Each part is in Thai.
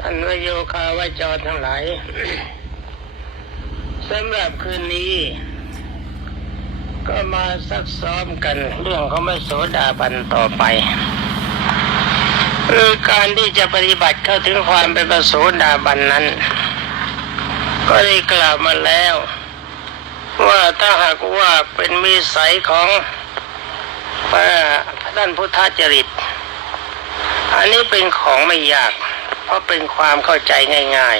ท่านวโยคาวาจรทั้งหลายสำหรับคืนนี้ ก็มาซักซ้อมกันเรื่องของพระโสดาบันต่อไปคือการที่จะปฏิบัติเข้าถึงความเป็นพระโสดาบันนั้น ก็ได้กล่าวมาแล้ว ว่าถ้าหากว่าเป็นมีสัยของพระท่านพุทธจริต อันนี้เป็นของไม่ยาก เพราะเป็นความเข้าใจง่าย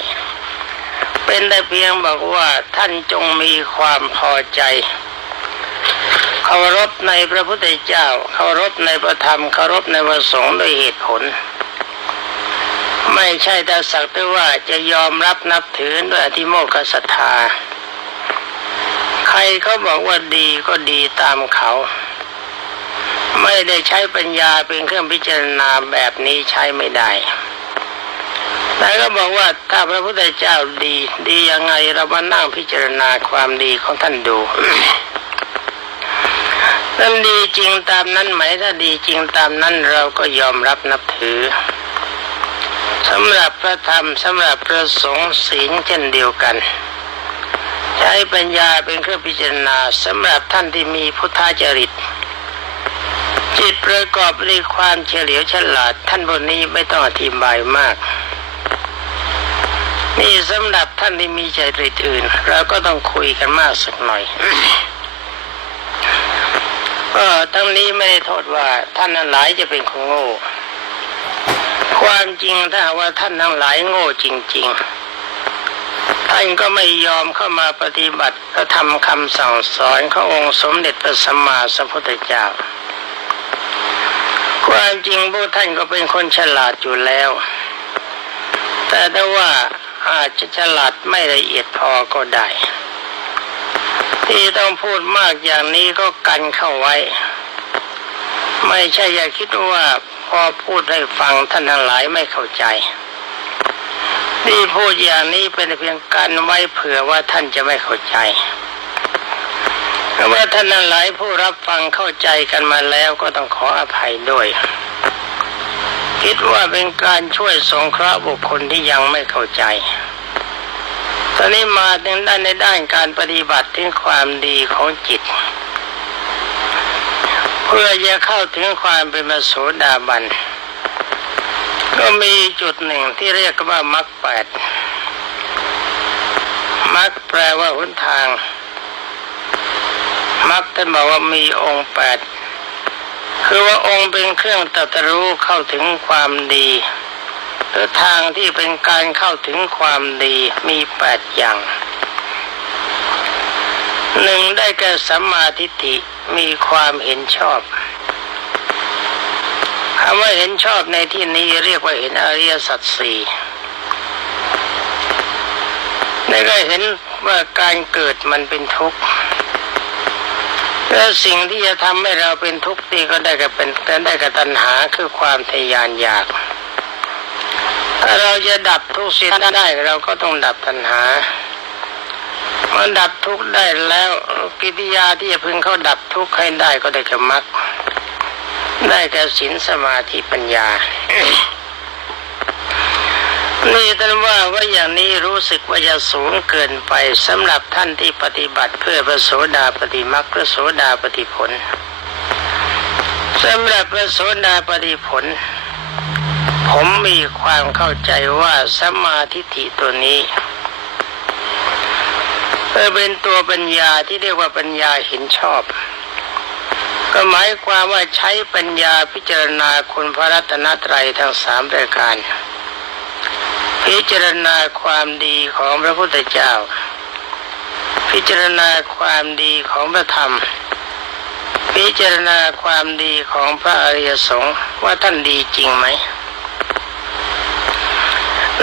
ๆ เป็นแต่เพียงบอกว่าท่านจงมีความพอใจเคารพในพระพุทธเจ้าเคารพในพระธรรมเคารพในพระสงฆ์ด้วยเหตุผล ไม่ใช่แต่สักแต่ว่าจะยอมรับนับถือด้วยอธิโมกขศรัทธา ใครเขาบอกว่าดีก็ดีตามเขา ไม่ได้ใช้ปัญญาเป็นเครื่องพิจารณาแบบนี้ใช้ไม่ได้ แต่ก็บอกว่าถ้าพระพุทธเจ้าดี ดียังไงเรามานั่งพิจารณาความดีของท่านดูนั้นดีจริงตามนั้นไหมถ้าดีจริงตามนั้นเราก็ยอมรับนับถือสำหรับพระธรรมสำหรับพระสงฆ์ศีลเช่นเดียวกัน ใช้ปัญญาเป็นเครื่องพิจารณาสำหรับท่านที่มีพุทธจริต จิตประกอบด้วยความเฉลียวฉลาด ท่านบนนี้ไม่ต้องอธิบายมาก นี่สำหรับท่านที่มีใจริตอื่นเราก็ต้องคุยกันมากสักหน่อยก็ทั้งนี้ไม่ได้โทษว่าท่านนั้นหลายจะเป็นคนโง่ ความจริงถ้าว่าท่านทั้งหลายโง่จริง ๆ ท่านก็ไม่ยอมเข้ามาปฏิบัติพระธรรมคำสั่งสอนขององค์สมเด็จพระสัมมาสัมพุทธเจ้า ความจริงพวกท่านก็เป็นคนฉลาดอยู่แล้ว แต่ถ้าว่า อาจจะฉลาดไม่ละเอียดพอก็ได้ ที่ต้องพูดมากอย่างนี้ก็กันเข้าไว้ ไม่ใช่อย่าคิดว่าพอพูดให้ฟังท่านทั้งหลายไม่เข้าใจนี่พูดอย่างนี้เป็นเพียงการไว้เผื่อว่าท่านจะไม่เข้าใจเพราะว่าท่านหลายผู้รับฟังเข้าใจกันมาแล้วก็ต้องขออภัยด้วย คิดว่าเป็นการช่วยสงเคราะห์บุคคลที่ยังไม่เข้าใจ ตอนนี้มาในด้านในด้านการปฏิบัติถึงความดีของจิต เพื่อจะเข้าถึงความเป็นมโสดาบัน ก็มีจุดหนึ่งที่เรียกว่ามรรคแปดมรรคแปลว่าหนทางมรรคท่านบอกว่ามีองค์แปดคือว่าองค์เป็นเครื่องตรัสรู้เข้าถึงความดี ทางที่เป็นการเข้าถึงความดีมีแปดอย่างหนึ่งได้แก่สัมมาทิฏฐิมีความเห็นชอบคำว่าเห็นชอบในที่นี้เรียกว่าเห็นอริยสัจสี่ได้ก็เห็นว่าการเกิดมันเป็นทุกข์และสิ่งที่จะทำให้เราเป็นทุกข์นี่ก็ได้กับเป็นได้กับตัณหาคือความทะยานอยาก ถ้าเราจะดับทุกข์สิ้นได้ เราก็ต้องดับตัณหาเมื่อดับทุกข์ได้แล้วกิริยาที่จะพึงเข้าดับทุกข์ให้ได้ก็ได้กับมรรคได้แก่ศีลสมาธิปัญญา นี่ท่านว่าว่าอย่างนี้รู้สึกว่าจะสูงเกินไปสำหรับท่านที่ปฏิบัติเพื่อพระโสดาปฏิมรรคพระโสดาปฏิผลสำหรับพระโสดาปฏิผล ผมมีความเข้าใจว่าสมาทิฐิตัวนี้เป็นตัวปัญญาที่เรียกว่าปัญญาเห็นชอบ ก็หมายความว่าใช้ปัญญาพิจารณาคุณพระรัตนตรัยทั้งสามรายการ พิจารณาความดีของพระพุทธเจ้า พิจารณาความดีของพระธรรม พิจารณาความดีของพระอริยสงฆ์ว่าท่านดีจริงไหม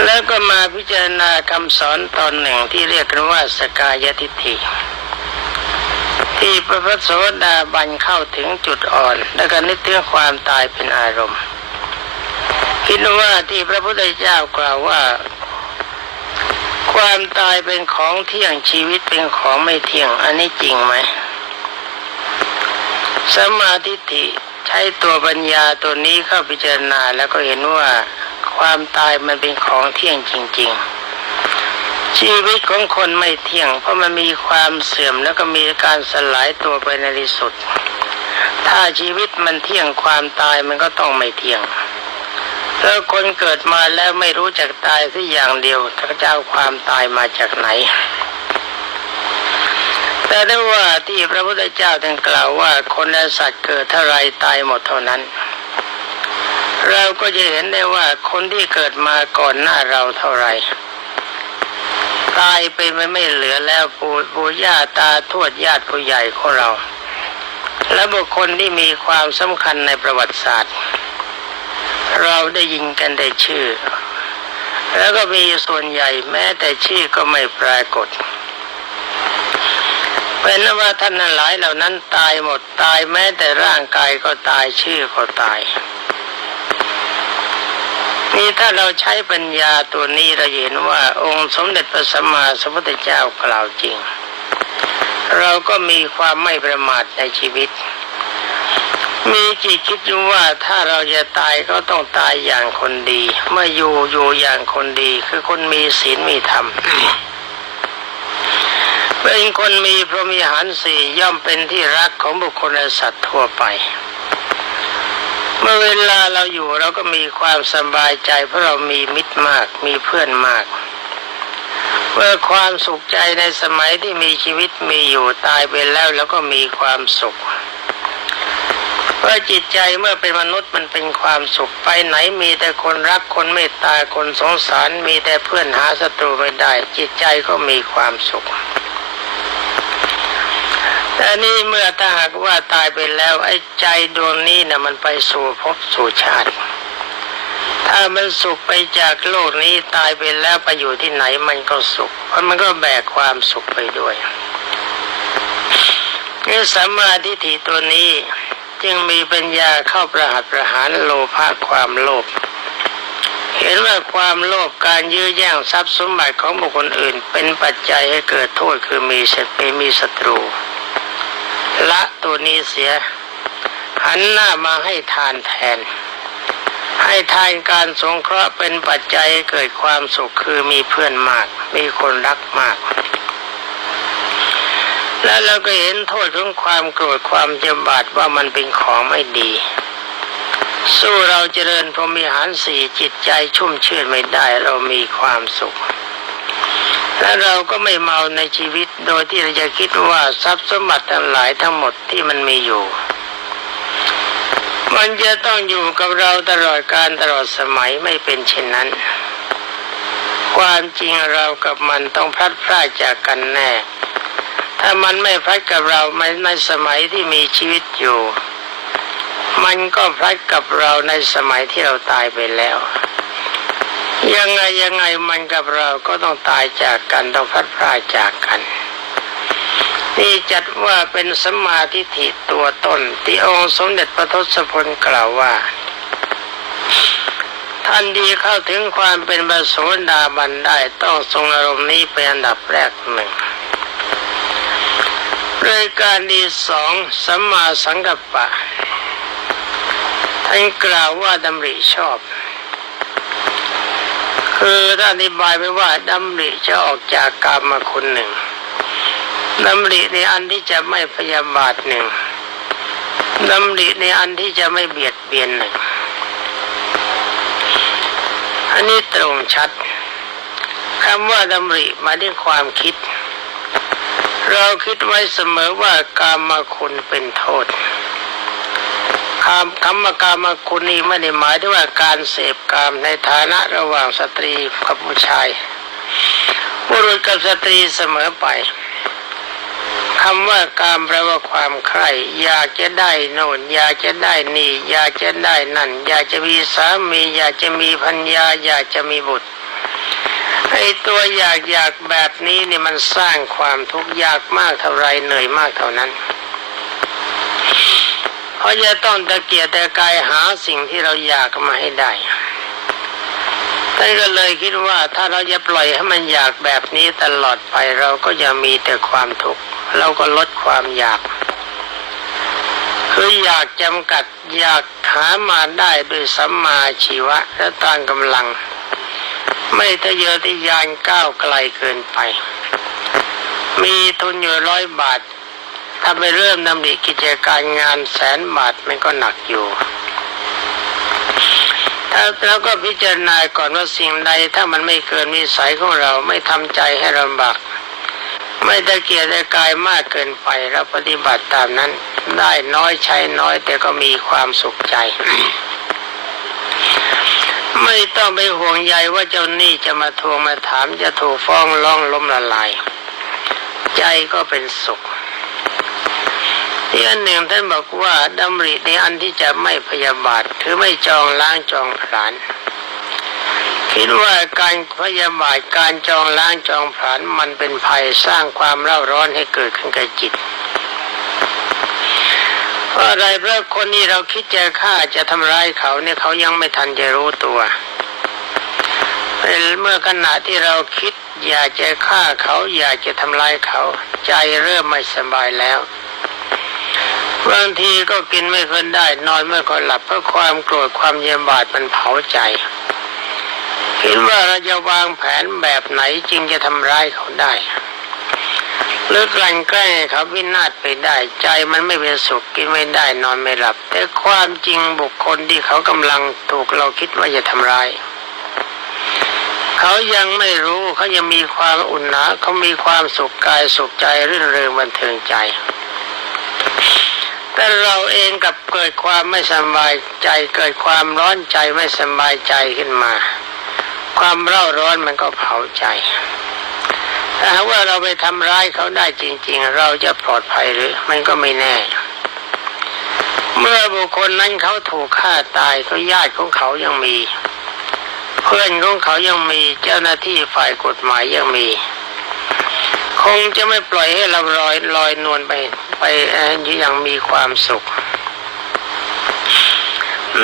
แล้วก็มาพิจารณาคำสอนตอนหนึ่งที่เรียกกันว่าสกายทิฏฐิที่พระพุทธโสดาบันเข้าถึงจุดอ่อน แล้วก็นึกถึงความตายเป็นอารมณ์ คิดว่าที่พระพุทธเจ้ากล่าวว่า ความตายเป็นของเที่ยงชีวิตเป็นของไม่เที่ยง อันนี้จริงไหมสมาธิใช้ตัวปัญญาตัวนี้เข้าพิจารณาแล้วก็เห็นว่า ความตายมันเป็นของเที่ยงจริง ๆ ชีวิตของคนไม่เที่ยง เพราะมันมีความเสื่อมแล้วก็มีการสลายตัวไปในที่สุด ถ้าชีวิตมันเที่ยงความตายมันก็ต้องไม่เที่ยงแล้วคนเกิดมาแล้วไม่รู้จักตายสักอย่างเดียวถ้าจะเอาความตายมาจากไหน แต่ได้ว่าที่พระพุทธเจ้าท่านกล่าวว่าคนและสัตว์เกิดเท่าไรตายหมดเท่านั้น เราก็จะเห็นได้ว่าคนที่เกิดมาก่อนหน้าเราเท่าไรตายไปไม่ไม่เหลือแล้วปู่ปู่ย่าตาทวดญาติผู้ใหญ่ของเรา และบุคคลที่มีความสำคัญในประวัติศาสตร์ เราได้ยินกันแต่ชื่อ แล้วก็มีส่วนใหญ่แม้แต่ชื่อก็ไม่ปรากฏเป็นว่าท่านทั้งหลายเหล่านั้นตายหมดตายแม้แต่ร่างกายก็ตายชื่อก็ตาย นี่ถ้าเราใช้ปัญญาตัวนี้เราเห็นว่า องค์สมเด็จพระสัมมาสัมพุทธเจ้ากล่าวจริง เราก็มีความไม่ประมาทในชีวิต มีจิตคิดอยู่ว่าถ้าเราจะตายก็ต้องตายอย่างคนดีเมื่ออยู่อยู่อย่างคนดี คือคนมีศีลมีธรรมเป็นคนมีพรหมิหารสี่ย่อมเป็นที่รักของบุคคลและสัตว์ทั่วไป เมื่อเวลาเราอยู่เราก็มีความสบายใจ เพราะเรามีมิตรมากมีเพื่อนมากเมื่อความสุขใจในสมัยที่มีชีวิตมีอยู่ตายไปแล้วแล้วก็มีความสุขเพราะจิตใจเมื่อเป็นมนุษย์มันเป็นความสุขไปไหนมีแต่คนรักคนเมตตาคนสงสารมีแต่เพื่อนหาศัตรูไม่ได้ จิตใจก็มีความสุข แต่นี่เมื่อถ้าหากว่าตายไปแล้วไอ้ใจดวงนี้นะมันไปสู่ภพสู่ชาติ ถ้ามันสุขไปจากโลกนี้ตายไปแล้วไปอยู่ที่ไหนมันก็สุข เพราะมันก็แบกความสุขไปด้วยนี่สัมมาทิฏฐิตัวนี้จึงมีปัญญาเข้าประหัตประหารโลภะความโลภเห็นว่าความโลภการยื้อแย่งทรัพย์สมบัติของบุคคลอื่น เป็นปัจจัยให้เกิดโทษคือมีศัตรูมีศัตรู ละตัวนี้เสีย หันหน้ามาให้ทานแทน ให้ทานการสงเคราะห์เป็นปัจจัยเกิดความสุขคือมีเพื่อนมาก มีคนรักมาก แล้วเราก็เห็นโทษของความโกรธความเจ็บบาดว่ามันเป็นของไม่ดี สู้เราเจริญพรหมิหารสี่จิตใจชุ่มชื่นไม่ได้เรามีความสุข และเราก็ไม่เมาในชีวิตโดยที่เราจะคิดว่าทรัพย์สมบัติทั้งหลายทั้งหมดที่มันมีอยู่ มันจะต้องอยู่กับเราตลอดการตลอดสมัยไม่เป็นเช่นนั้น ความจริงเรากับมันต้องพลัดพรากจากกันแน่ ถ้ามันไม่พลัดกับเราในในสมัยที่มีชีวิตอยู่ มันก็พลัดกับเราในสมัยที่เราตายไปแล้ว ยังไงยังไงมันกับเราก็ต้องตายจากกันต้องพัดพรากจากกัน นี่จัดว่าเป็นสมาทิฐิตัวตนที่องค์สมเด็จพระทศพลกล่าวว่า ท่านดีเข้าถึงความเป็นบโสดาบันได้ต้องทรงอารมณ์นี้เป็นอันดับแรกหนึ่งรายการที่สองสัมมาสังกัปปะท่านกล่าวว่าดำริชอบ คือท่าอธิบายไปว่าดำริจะออกจากกรรมมาคุณหนึ่งดำริในอันที่จะไม่พยาบาทหนึ่งดำริในอันที่จะไม่เบียดเบียนหนึ่งอันนี้ตรงชัดคำว่าดำริมายถึงความคิด เราคิดไว้เสมอว่ากามมาคุณเป็นโทษ คำคำว่ากามาคุณนี้ไม่ได้หมายถึงว่าการเสพกามในฐานะระหว่างสตรีกับผู้ชายบุรุษกับสตรีเสมอไปคำว่าการแปลว่าความใคร่อยากจะได้โน่นอยากจะได้นี่ อยากจะได้นั่น อยากจะมีสามีอยากจะมีพัญญา อยากจะมีบุตรไอตัวอยากอยากแบบนี้นี่มันสร้างความทุกข์ยากมากเท่าไรเหนื่อยมากเท่านั้น ราะจะต้องตะเกียกตะกายหาสิ่งที่เราอยากมาให้ได้ท่านก็เลยคิดว่าถ้าเราจะปล่อยให้มันอยากแบบนี้ตลอดไปเราก็จะมีแต่ความทุกข์เราก็ลดความอยาก คืออยากจำกัดอยากหามาได้โดยสัมมาชีวะและตามกำลัง ไม่ทะเยอทะยานก้าวไกลเกินไป มีทุนอยู่ร้อยบาท ถ้าไปเริ่มดำริกิจการงานแสนบาทมันก็หนักอยู่ถ้าแล้วก็พิจารณาก่อนว่าสิ่งใดถ้ามันไม่เกินวิสัยของเราไม่ทำใจให้ลำบากไม่ตะเกียกตะกายมากเกินไปแล้วปฏิบัติตามนั้น ได้น้อยใช้น้อยแต่ก็มีความสุขใจ ไม่ต้องไปห่วงใยว่าเจ้าหนี้จะมาทวงมาถามจะถูกฟ้องร้องล้มละลาย ใจก็เป็นสุข อีกอันหนึ่งท่านบอกว่าดำริในอันที่จะไม่พยาบาทคือไม่จองล้างจองผลาญคิดว่าการพยาบาทการจองล้างจองผลาญมันเป็นภัยสร้างความเร่าร้อนให้เกิดขึ้นกับจิตเพราะอะไรเพราะคนที่เราคิดจะฆ่าจะทำร้ายเขาเนี่ยเขายังไม่ทันจะรู้ตัวเมื่อขณะที่เราคิดอยากจะฆ่าเขาอยากจะทำร้ายเขา ใจเริ่มไม่สบายแล้ว บางทีก็กินไม่ค่อยได้ นอนไม่ค่อยหลับเพราะความโกรธความเยียบาดมันเผาใจคิดว่าเราจะวางแผนแบบไหนจึงจะทำร้ายเขาได้หรือกลั่นแกล้งเขาวินาศไปได้ ใจมันไม่เป็นสุขกินไม่ได้นอนไม่หลับ แต่ความจริงบุคคลที่เขากำลังถูกเราคิดว่าจะทำร้ายเขายังไม่รู้เขายังมีความอุ่นหนาเขามีความสุขกายสุขใจรื่นเริงบันเทิงใจ แต่เราเองกับเกิดความไม่สบายใจ เกิดความร้อนใจไม่สบายใจขึ้นมา ความเร่าร้อนมันก็เผาใจถ้าว่าเราไปทำร้ายเขาได้จริง ๆ เราจะปลอดภัยหรือมันก็ไม่แน่ เมื่อบุคคลนั้นเขาถูกฆ่าตายก็ญาติของเขายังมี เพื่อนของเขายังมีเจ้าหน้าที่ฝ่ายกฎหมายยังมี คงจะไม่ปล่อยให้เราลอยลอยนวลไป ไปย่างมีความสุข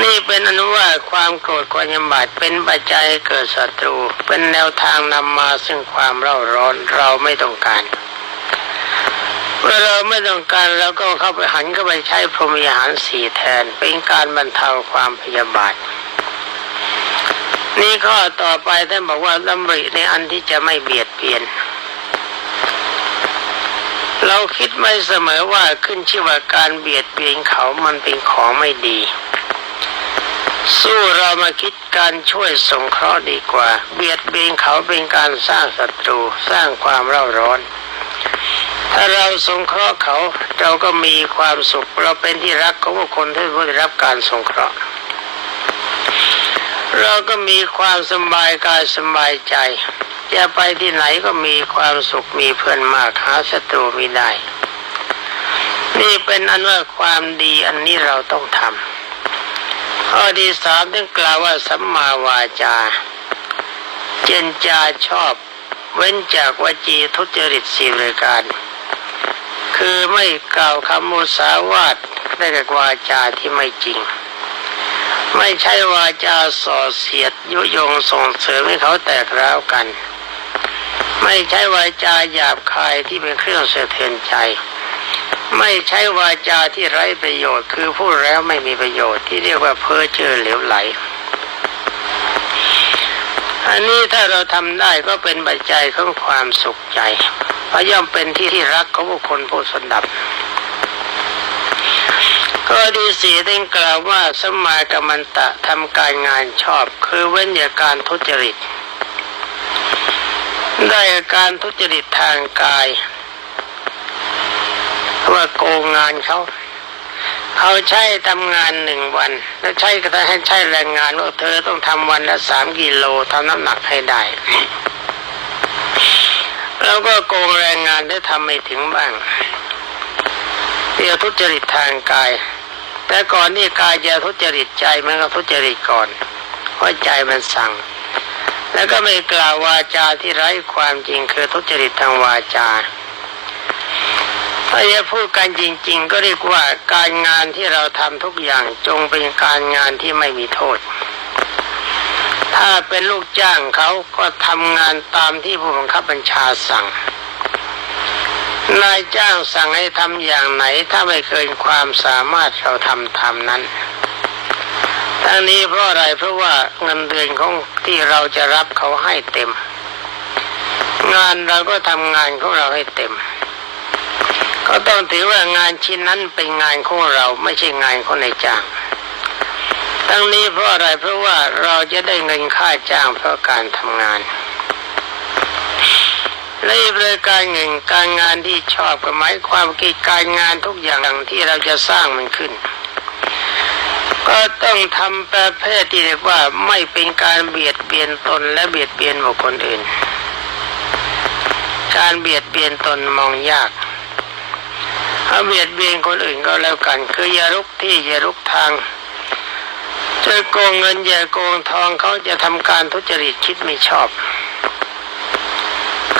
นี่เป็นอนุว่าความโกรธความยำบาดเป็นปัจจัยเกิดศัตรู เป็นแนวทางนำมาซึ่งความเร่าร้อนเราไม่ต้องการเมื่อเราไม่ต้องการเราก็เข้าไปหันเข้าไปใช้พรหมีหารสี่แทน เป็นการบรรเทาความพยาบาท นี่ข้อต่อไปท่านบอกว่าดำริในอันที่จะไม่เบียดเบียน เราคิดไม่เสมอว่าขึ้นชื่อว่าการเบียดเบียนเขามันเป็นของไม่ดี สู้เรามาคิดการช่วยสงเคราะห์ดีกว่า เบียดเบียนเขาเป็นการสร้างศัตรูสร้างความเร่าร้อน ถ้าเราสงเคราะห์เขาเราก็มีความสุขเราเป็นที่รักของคคลที่ได้รับการสงเคราะห์เราก็มีความสบายกายสบายใจ จะไปที่ไหนก็มีความสุขมีเพื่อนมากหาศัตรูไม่ได้ นี่เป็นอันว่าความดีอันนี้เราต้องทำข้อที่สามต้องกล่าวว่าสัมมาวาจา เจนจาชอบ เว้นจากวจีทุจริตสี่รายการ คือไม่กล่าวคำมุสาวาทได้กับวาจาที่ไม่จริงไม่ใช่วาจาส่อเสียดยุยงส่งเสริมให้เขาแตกร้าวกัน ไม่ใช่วาจาหยาบคายที่เป็นเครื่องเสถียรใจ ไม่ใช่วาจาที่ไร้ประโยชน์ คือพูดแล้วไม่มีประโยชน์ที่เรียกว่าเพ้อเจ้อเหลวไหล อันนี้ถ้าเราทำได้ก็เป็นปัจจัยของความสุขใจเพราะย่อมเป็นที่ที่รักของบุคคลผู้สนับข้อที่สี่ได้กล่าวว่าสมากัมมันตะทำการงานชอบ คือเว้นจากการทุจริต ได้การทุจริตทางกาย ว่าโกงงานเขา เขาใช้ทำงานหนึ่งวัน แล้วใช้ก็ให้ใช้แรงงานว่าเธอต้องทำวันละสามกิโลทำน้ำหนักให้ได้ แล้วก็โกงแรงงานได้ทำไม่ถึงบ้างเดียวทุจริตทางกาย แต่ก่อนที่กายจะทุจริตใจมันก็ทุจริตก่อนเพราะใจมันสั่ง แล้วก็ไม่กล่าววาจาที่ไร้ความจริงคือทุจริตทางวาจา ถ้าจะพูดกันจริง ๆ ก็เรียกว่าการงานที่เราทำทุกอย่างจงเป็นการงานที่ไม่มีโทษ ถ้าเป็นลูกจ้างเขาก็ทำงานตามที่ผู้บังคับบัญชาสั่ง นายจ้างสั่งให้ทำอย่างไหนถ้าไม่เกินความสามารถเราทำทำนั้น ทั้งนี้เพราะอะไรเพราะว่าเงินเดือนของที่เราจะรับเขาให้เต็ม งานเราก็ทำงานของเราให้เต็ม ก็ต้องถือว่างานชิ้นนั้นเป็นงานของเราไม่ใช่งานของนายจ้าง ทั้งนี้เพราะอะไรเพราะว่าเราจะได้เงินค่าจ้างเพราะการทำงานและอีกรายการหนึ่งการงานที่ชอบก็หมายความกิจการงานทุกอย่างที่เราจะสร้างมันขึ้น ก็ต้องทำประเภทที่เรียกว่าไม่เป็นการเบียดเบียนตนและเบียดเบียนบุคคลอื่น การเบียดเบียนตนมองยากเอาเบียดเบียนคนอื่นก็แล้วกัน คืออย่ารุกที่อย่ารุกทางจะโกงเงินอย่าโกงทองเขาจะทำการทุจริตคิดไม่ชอบ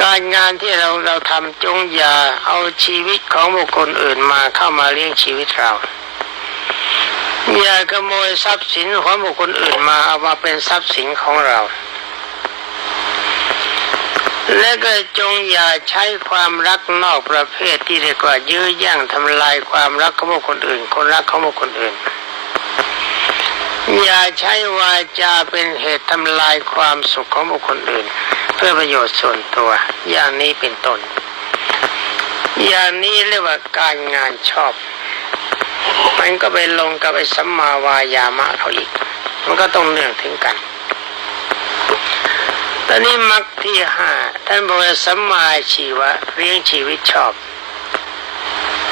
การงานที่เราเราทำจงอย่าเอาชีวิตของบุคคลอื่นมาเข้ามาเลี้ยงชีวิตเรา อย่าขโมยทรัพย์สินของบุคคลอื่นมาเอามาเป็นทรัพย์สินของเรา และก็จงอย่าใช้ความรักนอกประเภทที่เรียกว่ายื้อย่างทำลายความรักของบุคคลอื่น คนรักของบุคคลอื่น อย่าใช้วาจาเป็นเหตุทำลายความสุขของบุคคลอื่น เพื่อประโยชน์ส่วนตัว อย่างนี้เป็นต้นอย่างนี้เรียกว่าการงานชอบ มันก็ไปลงกับไอ้สัมมาวายามะเขาอีก มันก็ต้องเนื่องถึงกัน ตอนนี้มรรคที่ห้าท่านบอกว่าสัมมาชีวะเลี้ยงชีวิตชอบ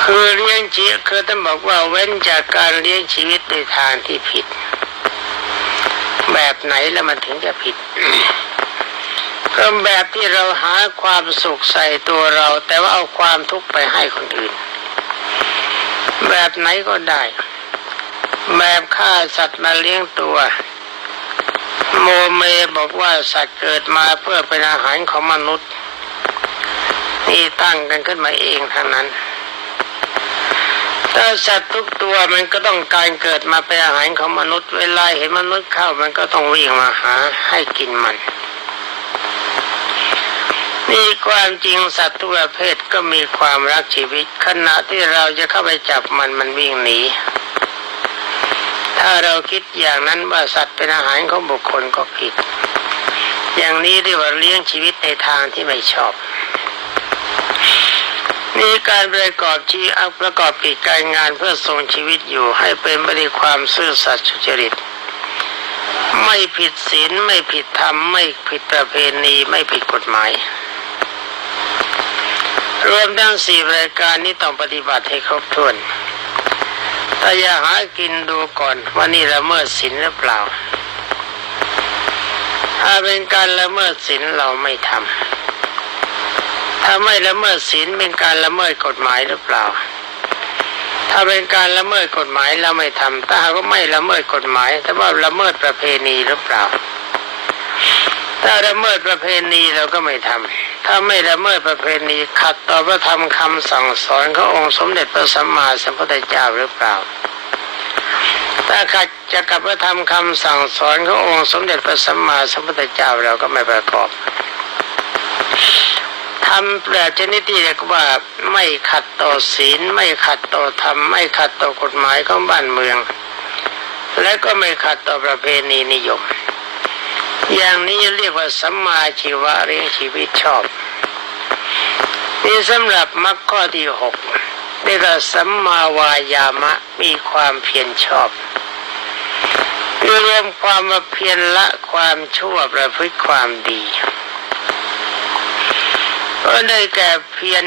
คือเลี้ยงชีวิตคือท่านบอกว่าเว้นจากการเลี้ยงชีวิตในทางที่ผิด แบบไหนแล้วมันถึงจะผิดก็แบบที่เราหาความสุขใส่ตัวเรา แต่ว่าเอาความทุกข์ไปให้คนอื่น แบบไหนก็ได้ แบบฆ่าสัตว์มาเลี้ยงตัว โมเมบอกว่าสัตว์เกิดมาเพื่อเป็นอาหารของมนุษย์นี่ตั้งกันขึ้นมาเองทางนั้นถ้าสัตว์ทุกตัวมันก็ต้องการเกิดมาเป็นอาหารของมนุษย์ เวลาเห็นมนุษย์เข้ามันก็ต้องวิ่งมาหาให้กินมัน นี่ความจริงสัตว์ทุกประเภทก็มีความรักชีวิต ขณะที่เราจะเข้าไปจับมันมันวิ่งหนีถ้าเราคิดอย่างนั้นว่าสัตว์เป็นอาหารของบุคคลก็ผิด อย่างนี้เรียกว่าเลี้ยงชีวิตในทางที่ไม่ชอบนี่การประกอบชีวิตประกอบกิจการงานเพื่อทรงชีวิตอยู่ให้เป็นไปด้วยความซื่อสัตย์สุจริต ไม่ผิดศีลไม่ผิดธรรมไม่ผิดประเพณีไม่ผิดกฎหมาย รวมทั้งสี่รายการนี้ต้องปฏิบัติให้ครบถ้วนแต่อย่าหากินดูก่อนว่านี่ละเมิดศีลหรือเปล่า ถ้าเป็นการละเมิดศีลเราไม่ทำถ้าไม่ละเมิดศีลเป็นการละเมิดกฎหมายหรือเปล่า ถ้าเป็นการละเมิดกฎหมายเราไม่ทำถ้าหากว่าไม่ละเมิดกฎหมาย แต่ว่าละเมิดประเพณีหรือเปล่า ถ้าละเมิดประเพณีเราก็ไม่ทำ ถ้าไม่ละเมิดประเพณีขัดต่อพระธรรมคำสั่งสอนขององค์สมเด็จพระสัมมาสัมพุทธเจ้าหรือเปล่าถ้าขัดจะกับพระธรรมคำสั่งสอนขององค์สมเด็จพระสัมมาสัมพุทธเจ้าเราก็ไม่ประกอบทำแบบชนิดที่เรียกว่าไม่ขัดต่อศีล ไม่ขัดต่อธรรม ไม่ขัดต่อกฎหมายของบ้านเมือง และก็ไม่ขัดต่อประเพณีนิยม อย่างนี้เรียกว่าสัมมาชีวะเลี้ยงชีวิตชอบ นี่สำหรับมรรคข้อที่หกเรียกว่าสัมมาวายามะมีความเพียรชอบคือรวมความมาเพียรละความชั่วประพฤติความดีก็ได้แก่เพียร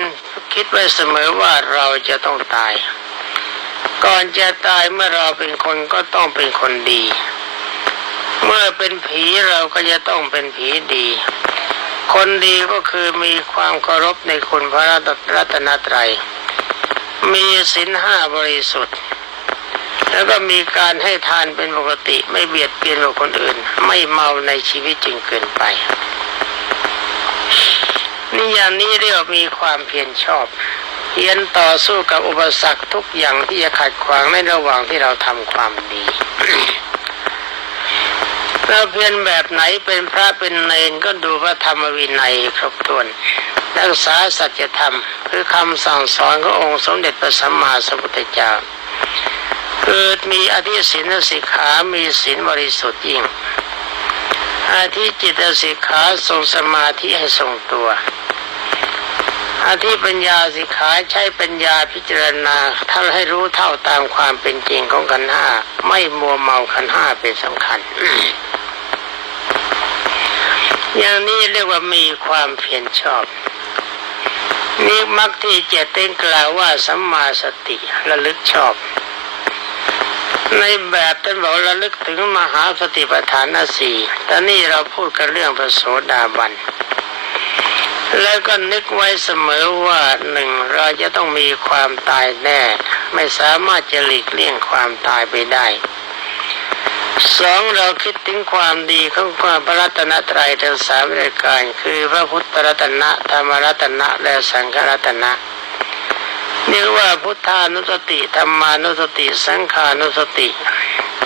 คิดไว้เสมอว่าเราจะต้องตาย ก่อนจะตายเมื่อเราเป็นคนก็ต้องเป็นคนดี เมื่อเป็นผีเราก็จะต้องเป็นผีดี คนดีก็คือมีความเคารพในคุณพระรัตนตรัย มีศีลห้าบริสุทธิ์ แล้วก็มีการให้ทานเป็นปกติไม่เบียดเบียนกับคนอื่น ไม่เมาในชีวิตจึงเกินไปนี่อย่างนี้เรียกว่ามีความเพียรชอบเพียรต่อสู้กับอุปสรรคทุกอย่างที่จะขัดขวางในระหว่างที่เราทำความดี เราเพียรแบบไหนเป็นพระเป็นเนนก็ดูพระธรรมวินัยครบถ้วนรักษาสัจธรรมคือคำสั่งสอนขององค์สมเด็จพระสัมมาสัมพุทธเจ้าเกิดมีอธิศีลสิกขามีศีลบริสุทธิ์ยิ่งอาธิจิตสิกขาทรงสมาธิให้ทรงตัว อาธิปัญญาสิกขาใช้ปัญญาพิจารณาท่านให้รู้เท่าตามความเป็นจริงของขันธ์ห้า ไม่มัวเมาขันธ์ห้าเป็นสำคัญ อย่างนี้เรียกว่ามีความเพียรชอบ นี่มักที่จ็ดเต็งกล่าวว่าสัมมาสติระลึกชอบ ในแบบท่านบอกระลึกถึงมหาสติปัฏฐานสี่แต่นี่เราพูดกันเรื่องพระโสดาบัน แล้วก็นึกไว้เสมอว่าหนึ่งเราจะต้องมีความตายแน่ ไม่สามารถจะหลีกเลี่ยงความตายไปได้ สองเราคิดถึงความดีของความพระรัตนตรัยทั้งสามรายการ คือพระพุทธรัตนะธรรมรัตนะและสังฆรัตนะเรียกว่าพุทธานุสติธรรมานุสติ สังขานุสติ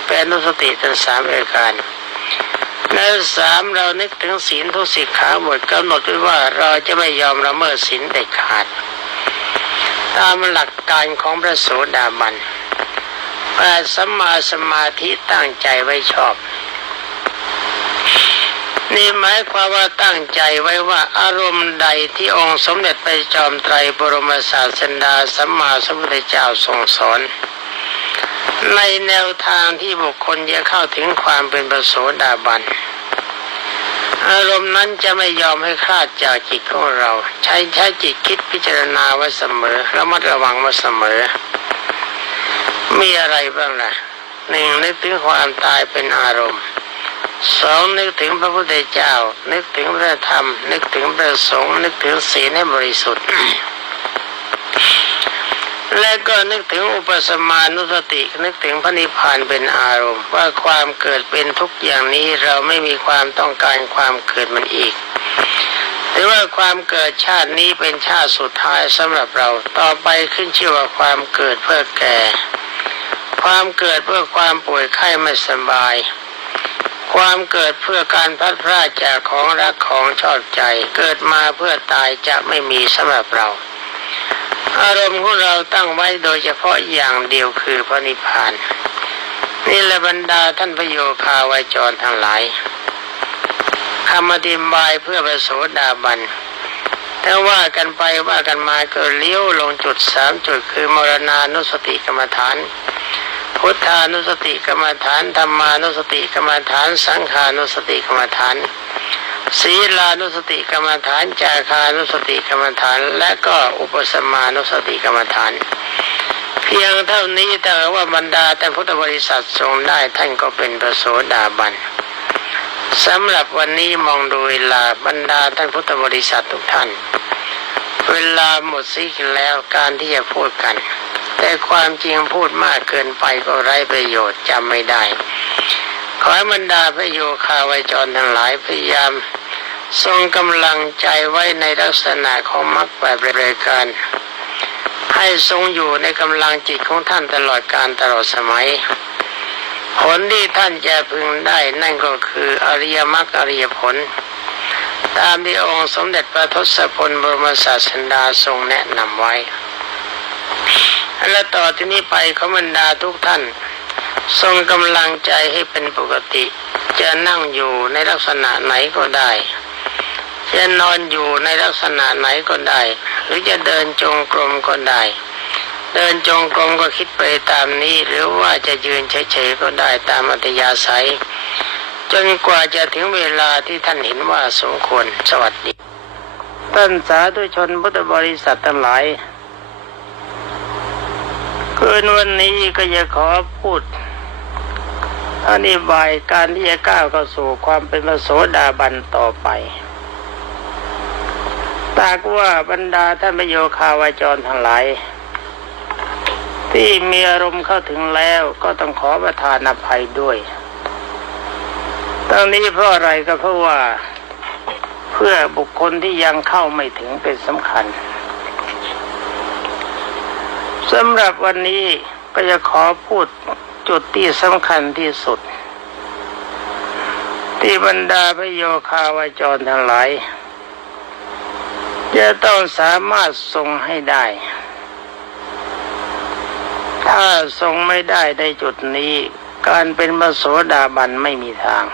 เป็นนุสติทั้งสามรายการและสามเรานึกถึงศีลทุสิกขาบทกำหนดไว้ว่าเราจะไม่ยอมละเมิดศีลเด็ดขาด ตามหลักการของพระโสดาบัน สัมมาสมาธิตั้งใจไว้ชอบ นี่หมายความว่าตั้งใจไว้ว่าอารมณ์ใดที่องค์สมเด็จพระจอมไตรบรมศาสดาสัมมาสัมพุทธเจ้าทรงสอนในแนวทางที่บุคคลจะเข้าถึงความเป็นประโสดาบัน อารมณ์นั้นจะไม่ยอมให้คลาดจากจิตของเรา ใช้ใช้จิตคิดพิจารณาไว้เสมอระมัดระวังไว้เสมอ มีอะไรบ้างล่ะหนึ่งนึกถึงความตายเป็นอารมณ์สองนึกถึงพระพุทธเจ้า นึกถึงพระธรรม นึกถึงพระสงฆ์นึกถึงศีลให้บริสุทธิ์ และก็นึกถึงอุปสมานุสติ นึกถึงพระนิพพานเป็นอารมณ์ ว่าความเกิดเป็นทุกอย่างนี้เราไม่มีความต้องการความเกิดมันอีก หรือว่าความเกิดชาตินี้เป็นชาติสุดท้ายสำหรับเรา ต่อไปขึ้นชื่อว่าความเกิดเพื่อแก่ ความเกิดเพื่อความป่วยไข้ไม่สบาย ความเกิดเพื่อการพัดพลาดจากของรักของชอบใจ เกิดมาเพื่อตายจะไม่มีสำหรับเรา อารมณ์ของเราตั้งไว้โดยเฉพาะอย่างเดียวคือพระนิพพานนี่แหละบรรดาท่านพระโยคาวาจรทั้งหลาย คำอธิบายเพื่อประโสดาบันถ้าว่ากันไปว่ากันมาก็เลี้ยวลงจุดสามจุดคือมรณานุสติกรรมฐาน พุทธานุสติกรรมฐานธรรมานุสติกรรมฐาน สังขานุสติกรรมฐานศีลานุสติกรรมฐานจาคานุสติกรรมฐาน และก็อุปสมานุสติกรรมฐาน เพียงเท่านี้แต่ว่าบรรดาแต่พุทธบริษัททรงได้ท่านก็เป็นประโสดาบัน สำหรับวันนี้มองดูเวลาบรรดาท่านพุทธบริษัททุกท่าน เวลาหมดสิ้นแล้วการที่จะพูดกัน แต่ความจริงพูดมากเกินไปก็ไร้ประโยชน์จำไม่ได้ ขอให้บรรดาพระโยคาวจรทั้งหลายพยายาม ทรงกำลังใจไว้ในลักษณะของมรรคแปดรายการ ให้ทรงอยู่ในกำลังจิตของท่านตลอดการตลอดสมัย ผลที่ท่านจะพึงได้นั่นก็คืออริยมรรคอริยผล ตามที่องค์สมเด็จพระทศพลบรมศาสดาทรงแนะนำไว้ และต่อที่นี้ไปขอบรรดาทุกท่าน ทรงกำลังใจให้เป็นปกติ จะนั่งอยู่ในลักษณะไหนก็ได้ จะนอนอยู่ในลักษณะไหนก็ได้ หรือจะเดินจงกรมก็ได้ เดินจงกรมก็คิดไปตามนี้ หรือว่าจะยืนเฉยๆก็ได้ตามอัธยาศัย จนกว่าจะถึงเวลาที่ท่านเห็นว่าสมควรสวัสดีท่านสาธุชนพุทธบริษัททั้งหลายคืนวันนี้ก็จะขอพูดอธิบายการที่จะก้าวเข้าสู่ความเป็นพระโสดาบันต่อไปตากว่าบรรดาท่านประโยคาวาจรทั้งหลาย ที่มีอารมณ์เข้าถึงแล้วก็ต้องขอประทานอภัยด้วยตั้งนี้เพราะอะไรก็เพราะว่าเพื่อบุคคลที่ยังเข้าไม่ถึงเป็นสำคัญสำหรับวันนี้ก็จะขอพูดจุดที่สำคัญที่สุด ที่บรรดาพระโยคาวาจรทั้งหลาย จะต้องสามารถทรงให้ได้ ถ้าทรงไม่ได้ในจุดนี้ การเป็นพระโสดาบันไม่มีทาง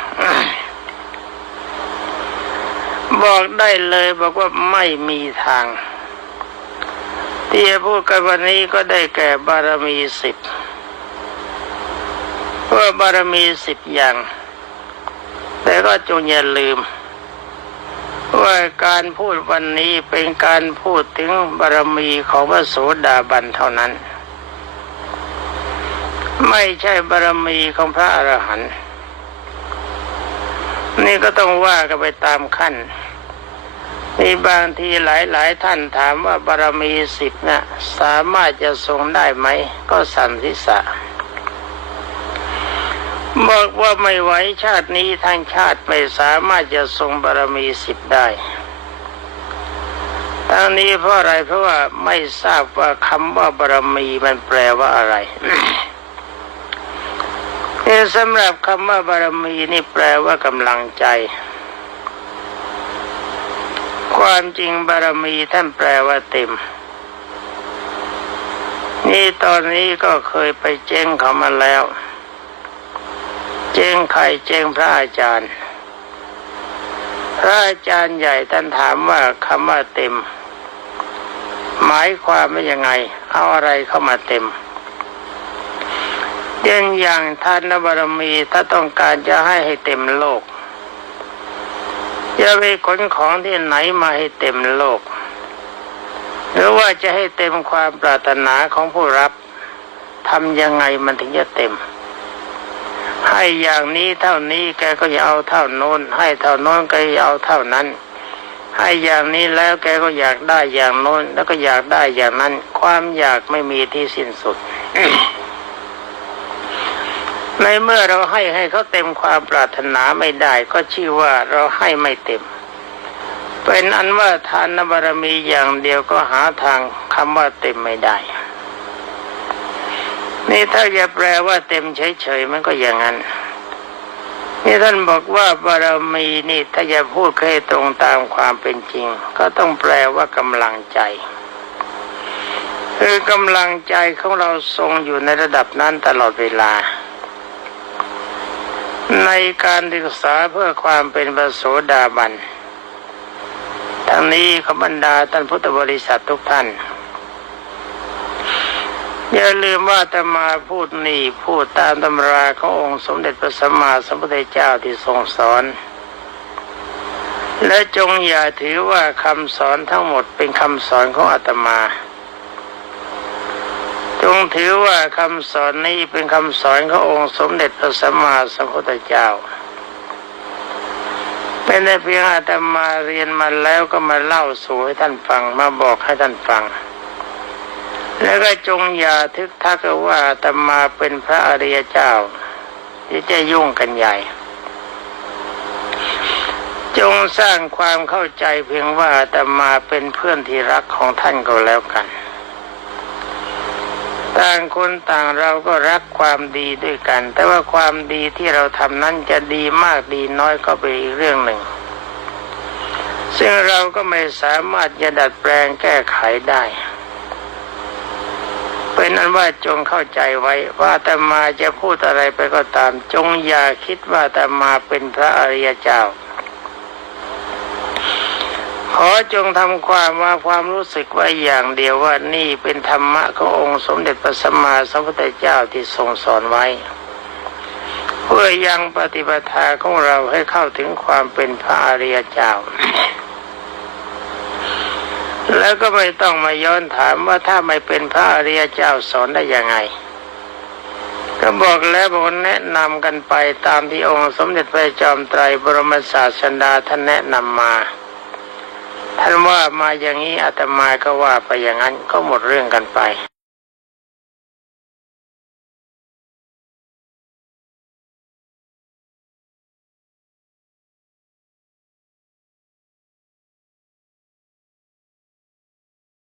บอกได้เลยบอกว่าไม่มีทางที่จะพูดกันวันนี้ก็ได้แก่บารมีสิบว่าบารมีสิบอย่าง แต่ก็จงอย่าลืมว่าการพูดวันนี้เป็นการพูดถึงบารมีของพระโสดาบันเท่านั้น ไม่ใช่บารมีของพระอรหันต์นี่ก็ต้องว่ากันไปตามขั้นมีบางทีหลายๆ ท่านถามว่าบารมีสิบนะ่ะสามารถจะทรงได้ไหม ก็สันทิษะบอกว่าไม่ไหวชาตินี้ทั้งชาติไม่สามารถจะทรงบารมีสิบได้ทั้งนี้เพราะอะไรเพราะว่าไม่ทราบว่าคำว่าบารมีมันแปลว่าอะไร สำหรับคำว่าบารมีนี่แปลว่ากำลังใจ ความจริงบารมีท่านแปลว่าเต็ม นี่ตอนนี้ก็เคยไปเจ้งเขามาแล้ว เจ้งใครเจ้งพระอาจารย์ พระอาจารย์ใหญ่ท่านถามว่าคำว่าเต็ม หมายความว่ายังไง เอาอะไรเข้ามาเต็ม เช่นอย่างทานบารมีถ้าต้องการจะให้ให้เต็มโลกจะไปขนของที่ไหนมาให้เต็มโลก หรือว่าจะให้เต็มความปรารถนาของผู้รับทำยังไงมันถึงจะเต็ม ให้อย่างนี้เท่านี้แกก็จะเอาเท่าโน้น ให้เท่าโน้นก็จะเอาเท่านั้น ให้อย่างนี้แล้วแกก็อยากได้อย่างโน้น แล้วก็อยากได้อย่างนั้น ความอยากไม่มีที่สิ้นสุด ในเมื่อเราให้ให้เขาเต็มความปรารถนาไม่ได้ ก็ชื่อว่าเราให้ไม่เต็ม เป็นอันว่าทานบารมีอย่างเดียวก็หาทางคำว่าเต็มไม่ได้ นี่ถ้าจะแปลว่าเต็มเฉยๆมันก็อย่างนั้นนี่ท่านบอกว่าบารมีนี่ถ้าจะพูดให้ตรงตามความเป็นจริง ก็ต้องแปลว่ากำลังใจ คือกำลังใจของเราทรงอยู่ในระดับนั้นตลอดเวลา ในการศึกษาเพื่อความเป็นประโสดาบัน ทั้งนี้ขบันดาท่านพุทธบริษัททุกท่าน อย่าลืมว่าตมาพูดนี่พูดตามตำราขององค์สมเด็จพระสัมมาสัมพุทธเจ้าที่ทรงสอน และจงอย่าถือว่าคำสอนทั้งหมดเป็นคำสอนของอาตมา จงถือว่าคำสอนนี้เป็นคำสอนขององค์สมเด็จพระสัมมาสัมพุทธเจ้าเป็นแต่เพียงอาตมาเรียนมาแล้วก็มาเล่าสู่ให้ท่านฟังมาบอกให้ท่านฟัง แล้วก็จงอย่าทึกทักว่าอาตมาเป็นพระอริยเจ้า ที่จะยุ่งกันใหญ่ จงสร้างความเข้าใจเพียงว่าอาตมาเป็นเพื่อนที่รักของท่านก็แล้วกัน ต่างคนต่างเราก็รักความดีด้วยกัน แต่ว่าความดีที่เราทำนั้นจะดีมากดีน้อยก็เป็นอีกเรื่องหนึ่ง ซึ่งเราก็ไม่สามารถจะดัดแปลงแก้ไขได้เป็นอันว่าจงเข้าใจไว้ว่าอาตมาจะพูดอะไรไปก็ตาม จงอย่าคิดว่าอาตมาเป็นพระอริยเจ้า ขอจงทำความว่าความรู้สึกไว้อย่างเดียวว่านี่เป็นธรรมะขององค์สมเด็จพระสัมมาสัมพุทธเจ้าที่ทรงสอนไว้ เพื่อยังปฏิปทาของเราให้เข้าถึงความเป็นพระอริยเจ้า แล้วก็ไม่ต้องมาย้อนถามว่าถ้าไม่เป็นพระอริยเจ้าสอนได้ยังไงก็บอกแล้วบอกแนะนำกันไปตามที่องค์สมเด็จพระจอมไตรบรมศาสดาท่านแนะนำมา ท่านว่ามาอย่างนี้อาตมาก็ว่าไปอย่างนั้นก็หมดเรื่องกันไป